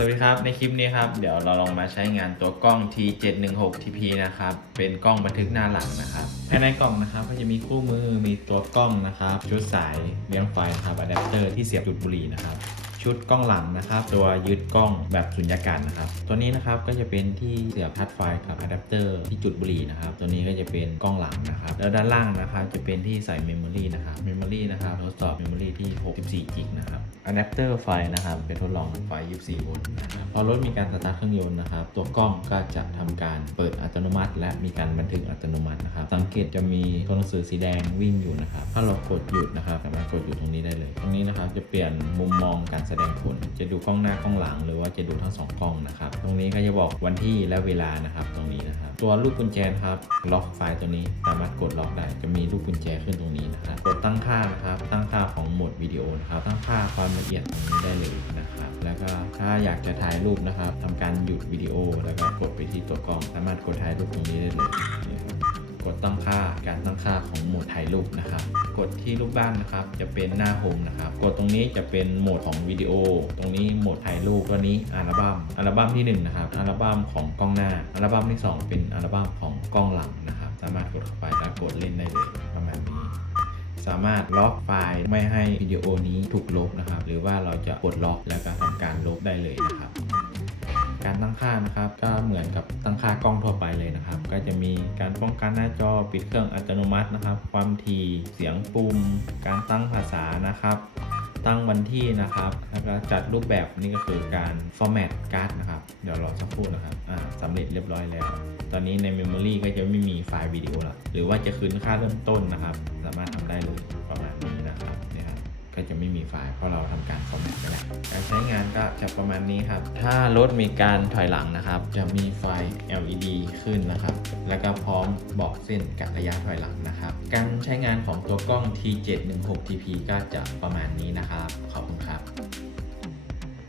สวัสดีครับ ในคลิปนี้ครับ เดี๋ยวเราลองมาใช้งานตัวกล้อง T716 TP นะครับ เป็นกล้องบันทึกหน้าหลังนะครับ ภายในกล่องนะครับก็จะมีคู่มือ มีตัวกล้องนะครับ ชุดสายเลี้ยงไฟนะครับอะแดปเตอร์ที่เสียบจุดบุหรี่นะครับ ชุดกล้องหลังนะครับ ตัวยึดกล้องแบบสุญญากาศนะครับ ตัวนี้นะครับก็จะเป็นที่เสียบพัดไฟกับอะแดปเตอร์ที่จุดบุหรี่นะครับ ตัวนี้ก็จะเป็นกล้องหลังนะครับ แล้วด้านล่างนะครับจะเป็นที่ใส่เมมโมรีนะครับ เมมโมรีนะครับทดสอบเมมโมรีที่ 64 กิกนะครับอะแดปเตอร์ไฟนะครับเป็นทดลองไฟ 24 โวลต์นะครับ พอรถมีการสตาร์ทเครื่องยนต์นะครับ ตัวกล้องก็จะทำการเปิดอัตโนมัติ และมีการบันทึกอัตโนมัตินะครับ สังเกตจะมีตัวหนังสือสีแดงวิ่งอยู่นะครับ ถ้าเรากดหยุดนะครับสามารถกดหยุดตรงนี้ได้เลย ตรงนี้นะครับจะเปลี่ยนมุมมองการแสดงผล จะดูกล้องหน้ากล้องหลัง หรือว่าจะดูทั้งสองกล้องนะครับ ตรงนี้ก็จะบอกวันที่และเวลานะครับ ตรงนี้นะครับ ตัวลูกกุญแจครับล็อกไฟล์ตัวนี้สามารถกดล็อกได้ จะมีลูกกุญแจขึ้นตรงนี้นะครับ กดตั้งค่านะครับ ตั้งค่าของโหมดวิดีโอนะครับ ตั้งค่าความละเอียดตรงนี้ได้เลยนะครับ แล้วก็ถ้าอยากจะถ่ายรูปนะครับทำการหยุดวิดีโอ แล้วก็กดไปที่ตัวกล้อง สามารถกดถ่ายรูปตรงนี้ได้เลย กดตั้งค่าการตั้งค่าของโหมดถ่ายรูปนะครับ กดที่รูปบ้านนะครับ จะเป็นหน้าโฮมนะครับ กดตรงนี้จะเป็นโหมดของวิดีโอ ตรงนี้โหมดถ่ายรูปตัวนี้อัลบั้มอัลบั้มที่หนึ่งนะครับอัลบั้มของกล้องหน้าอัลบั้มที่สองเป็นอัลบั้มของกล้องหลังนะครับ สามารถกดเข้าไปแล้วกดเล่นได้เลยประมาณนี้สามารถล็อกไฟล์ไม่ให้วิดีโอนี้ถูกลบนะครับ หรือว่าเราจะกดล็อกแล้วก็ทำการลบได้เลยนะครับ การตั้งค่านะครับ ก็เหมือนกับตั้งค่ากล้องทั่วไปเลยนะครับ ก็จะมีการป้องกันหน้าจอปิดเครื่องอัตโนมัตินะครับ ความถี่เสียงปุ่ม การตั้งภาษานะครับ ตั้งวันที่นะครับแล้วก็จัดรูปแบบนี่ก็คือการ format card นะครับ เดี๋ยวรอสักครู่นะครับอ่าสำเร็จเรียบร้อยแล้ว ตอนนี้ใน Memory ก็จะไม่มีไฟล์วิดีโอละหรือว่าจะคืนค่าเริ่มต้นนะครับ สามารถทำได้เลยประมาณนี้นะครับเนี่ยครับก็จะไม่มีไฟล์เพราะเราทำการ จะประมาณนี้ครับ ถ้ารถมีการถอยหลังนะครับ จะมีไฟ LED ขึ้นนะครับ แล้วก็พร้อมบอกเส้นกับระยะถอยหลังนะครับ การใช้งานของตัวกล้อง T716 TP ก็จะประมาณนี้นะครับ ขอบคุณครับ